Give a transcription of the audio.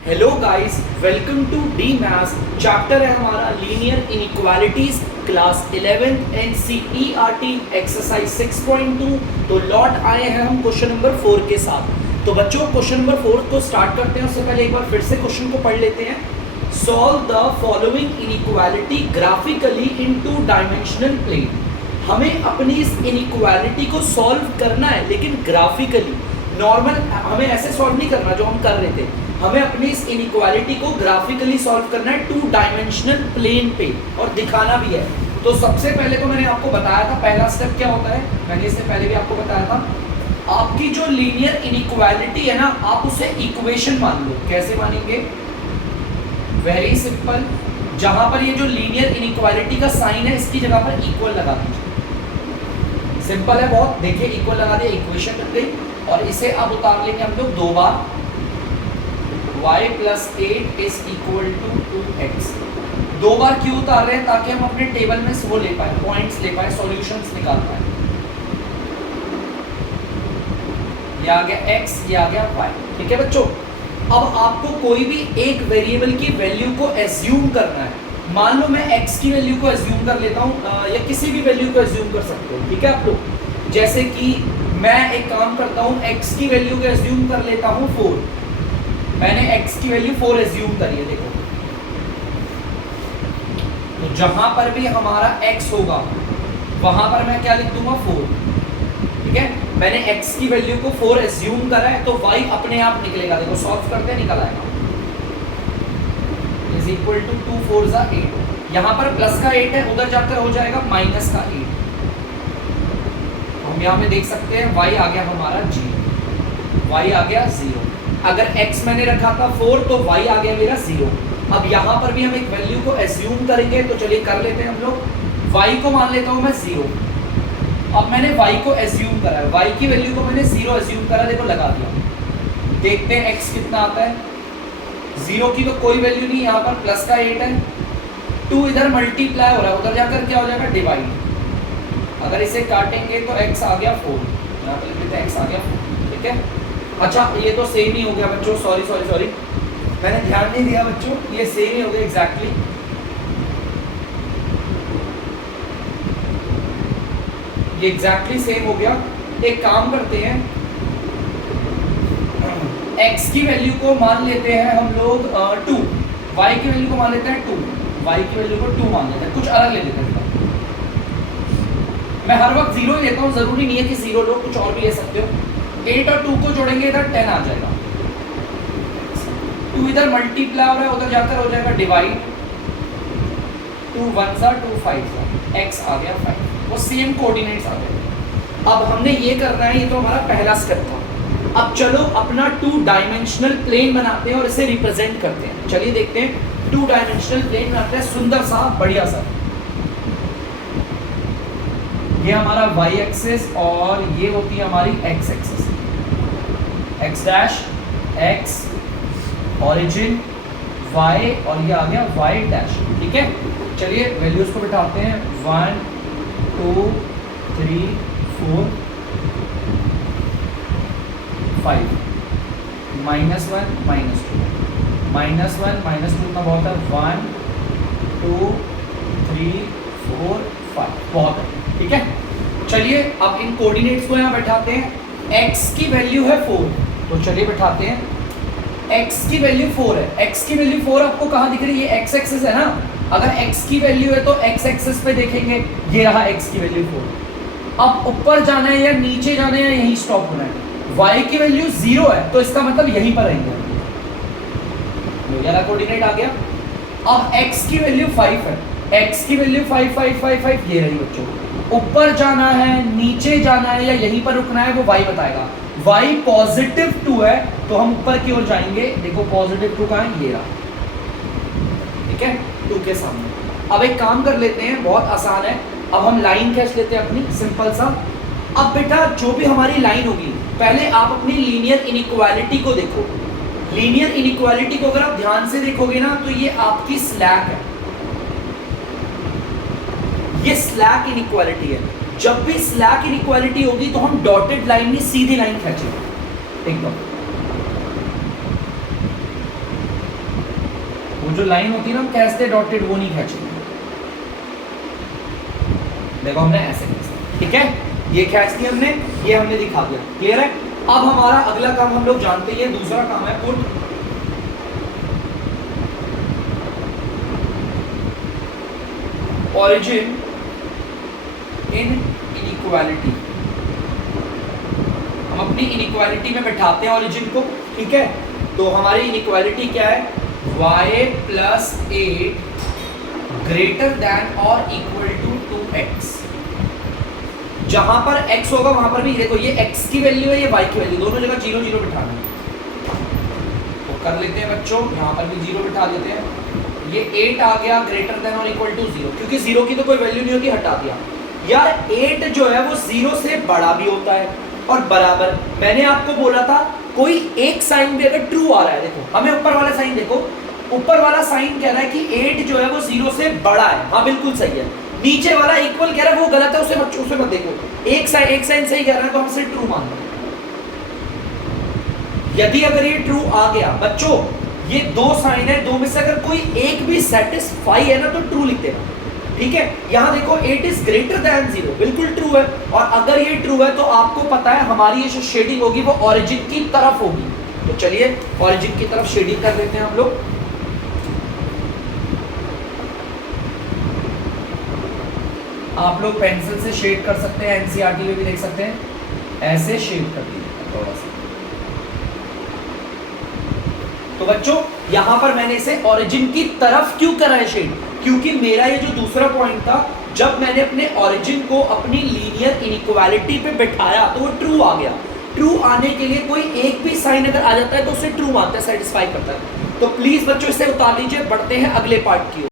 Hello guys, welcome to the maths. Chapter है हमारा linear inequalities, class 11th NCERT exercise 6.2। तो लौट आए हैं हम क्वेश्चन नंबर 4 के साथ। तो बच्चों, क्वेश्चन नंबर 4 को स्टार्ट करते हैं। उससे पहले एक बार फिर से क्वेश्चन को पढ़ लेते हैं। Solve the following inequality graphically in 2 dimensional plane. हमें अपनी इस इनइक्वालिटी को सॉल्व करना है, लेकिन ग्राफिकली। नॉर्मल हमें ऐसे सॉल्व नहीं करना जो हम कर रहे थे, हमें अपनी इस इनइक्वालिटी को ग्राफिकली सॉल्व करना है 2 डायमेंशनल प्लेन पे, और दिखाना भी है। तो सबसे पहले तो मैंने आपको बताया था पहला स्टेप क्या होता है, मैंने इससे पहले भी आपको बताया था। आपकी जो लीनियर इनइक्वालिटी है ना, आप उसे इक्वेशन मान लो। कैसे मानेंगे? Very simple. जहां पर ये जो लीनियर इनइक्वालिटी का साइन है, इसकी जगह पर इक्वल लगा दीजिए। सिंपल है बहुत। देखिए, इक्वल लगा दिया, इक्वेशन बन गई। और इसे अब उतार लेंगे हम लोग 2 बार। y plus 8 is equal to 2x। 2 बार क्यों उतार रहे हैं? ताकि हम अपने टेबल में वो ले पाए, पॉइंट्स ले पाए, सॉल्यूशंस निकाल पाए। ये आ गया x, ये आ गया y। ठीक है बच्चों, अब आपको कोई भी एक वेरिएबल की वैल्यू को एज्यूम करना है। मान लो मैं x की वैल्यू को एज्यूम कर लेता हूँ, या किसी भी वैल्यू को एज्यूम कर सकते हो। ठीक है आप लोग, जैसे कि मैं एक काम करता हूँ, x की वैल्यू को एज्यूम कर लेता हूँ 4। मैंने x की वैल्यू 4 एज्यूम करी है। देखो, तो जहां पर भी हमारा x होगा वहां पर मैं क्या लिख दूंगा? 4। ठीक है, मैंने x की वैल्यू को 4 एज्यूम करा है, तो y अपने आप निकलेगा। देखो, सॉल्व करते निकल आएगा। इज इक्वल टू 2 4 जा 8। यहां पर प्लस का 8 है, उधर जाकर हो जाएगा माइनस का 8। हम यहां पे देख सकते हैं y आ गया हमारा 0, y आ गया 0। अगर x मैंने रखा था 4, तो y आ गया मेरा 0। अब यहाँ पर भी हम एक वैल्यू को एज्यूम करेंगे, तो चलिए कर लेते हैं हम लोग। y को मान लेता हूँ मैं 0। अब मैंने y को एज्यूम करा है, y की वैल्यू को मैंने 0 एज्यूम करा। देखो, लगा दिया। देखते हैं x कितना आता है। 0 की तो कोई वैल्यू नहीं, यहाँ पर प्लस का 8 है। 2 इधर मल्टीप्लाई हो रहा है, उधर जाकर क्या हो जाएगा? डिवाइड। अगर इसे काटेंगे तो x आ गया 4। यहाँ पर लिख देते हैं x आ गया 4। ठीक है, अच्छा ये तो सेम ही हो गया बच्चों। सॉरी, मैंने ध्यान नहीं दिया बच्चों, ये सेम ही हो गया एग्जैक्टली। ये एग्जैक्टली सेम हो गया। एक काम करते हैं, x की वैल्यू को मान लेते हैं हम लोग 2, y की वैल्यू को मान लेते हैं 2, y की वैल्यू को 2 मान लेते हैं। कुछ अलग ले लेते हैं। मैं हर वक्त 0 ही लेता हूँ, जरूरी नहीं है कि 0 लो, कुछ और भी ले सकते हो। 8 और 2 को जोड़ेंगे, इधर 10 आ जाएगा। 2 इधर मल्टीप्लाई हो रहा है, उधर जाकर हो जाएगा डिवाइड। 2 1 जा 2 5 जा, x आ गया 5। वो सेम कोऑर्डिनेट्स आ गए। अब हमने ये करना है, ये तो हमारा पहला स्टेप था। अब चलो अपना 2 डायमेंशनल प्लेन बनाते हैं और इसे रिप्रेजेंट करते हैं। चलिए देखते हैं, 2 डायमेंशनल प्लेन बनाते हैं, सुंदर सा, बढ़िया सा। ये हमारा y एक्सिस और ये होती है हमारी x axis. x dash x origin y, और ये आ गया y डैश। ठीक है, चलिए वैल्यूज को बिठाते हैं। 1 2 3 4 5 -1 -2 -1 -2 इतना बहुत है। 1 2 3 4 5 बहुत है। ठीक है, चलिए अब इन कोऑर्डिनेट्स को यहाँ बैठाते हैं। x की वैल्यू है 4, तो चलिए बैठाते हैं। x की वैल्यू 4 है। x की वैल्यू 4 आपको कहाँ दिख रही है? ये x एक्सिस है ना। अगर x की वैल्यू है तो x एक्सिस पे देखेंगे, ये रहा x की वैल्यू 4। अब ऊपर जाना है या नीचे जाना है या यहीं स्टॉप होना है? y की वैल्यू 0 है, तो इसका मतलब यहीं पर रहेंगे। ये कोऑर्डिनेट आ गया। अब x की वैल्यू 5 है, x की वैल्यू 5 5 5 5, ये रही बच्चों। ऊपर जाना है, नीचे जाना है या यहीं पर रुकना है, वो y बताएगा। y पॉजिटिव 2 है, तो हम ऊपर की ओर जाएंगे। देखो पॉजिटिव 2 कहाँ है? ये रहा। ठीक है, 2 के सामने। अब एक काम कर लेते हैं, बहुत आसान है। अब हम लाइन खींच लेते हैं अपनी, सिंपल सा। अब बेटा, जो भी हमारी लाइन होगी, पहले आप अपनी लीनियर इनइक्वालिटी को देखो। लीनियर इनइक्वालिटी को अगर आप ध्यान से देखोगे ना, तो ये आपकी स्लैक है। ये स्लैक इनइक्वालिटी है। जब भी स्लैक इनइक्वालिटी होगी तो हम डॉटेड लाइन में सीधी लाइन खींचेंगे एकदम। वो जो लाइन होती है ना हम खींचते डॉटेड, वो नहीं खींचेंगे। देखो हमने ऐसे खींचा, ठीक है, ये खींच दिया हमने, ये हमने दिखा दिया, क्लियर है। अब हमारा अगला काम हम लोग जानते हैं, दूसरा काम है पुट origin in inequality। हम अपनी इनइक्वालिटी में बैठाते हैं origin को, ठीक है। तो हमारी इनइक्वालिटी क्या है, y प्लस 8 ग्रेटर देन और इक्वल टू 2x। जहां पर x होगा वहां पर भी देखो ये x की वैल्यू है, ये y की वैल्यू, दोनों जगह 0 0 बिठाना है। तो कर लेते हैं बच्चों, यहां पर भी 0 बिठा देते हैं। ये 8 आ गया ग्रेटर देन और इक्वल टू 0, क्योंकि 0 की तो कोई वैल्यू नहीं होती, हटा दिया। यार 8 जो है वो 0 से बड़ा भी होता है और बराबर। मैंने आपको बोला था कोई एक साइन भी अगर ट्रू आ रहा है, देखो हमें ऊपर वाला साइन देखो, ऊपर वाला साइन कह रहा है कि 8 जो है वो 0 से बड़ा है, हाँ बिल्कुल सही है। नीचे वाला इक्वल कह रहा है वो गलत है, उसे मत देखो। एक साइन सही कह रहा है तो हम इसे ट्रू मान लें। यदि अगर ये ट्रू आ गया बच्चों, ये दो साइन है, दो में से अगर कोई एक भी सेटिस्फाई है ना तो ट्रू लिख देना, ठीक है। यहां देखो 8 इज ग्रेटर देन 0, बिल्कुल ट्रू है। और अगर ये ट्रू है तो आपको पता है हमारी ये जो शेडिंग होगी वो ओरिजिन की तरफ होगी। तो चलिए ओरिजिन की तरफ शेडिंग कर देते हैं हम लोग। आप लोग पेंसिल से शेड कर सकते हैं, एनसीईआरटी में भी देख सकते हैं, ऐसे शेड कर दीजिए थोड़ा सा। तो बच्चों यहां पर मैंने इसे ओरिजिन की तरफ क्यों करा है शेड, क्योंकि मेरा ये जो दूसरा पॉइंट था, जब मैंने अपने ओरिजिन को अपनी लीनियर इनइक्वालिटी पे बिठाया तो वो ट्रू आ गया। ट्रू आने के लिए कोई एक भी साइन अगर आ जाता है तो उसे ट्रू मानते हैं, सेटिस्फाई करता है। तो प्लीज बच्चों इसे उतार लीजिए, बढ़ते हैं अगले पार्ट की ओर।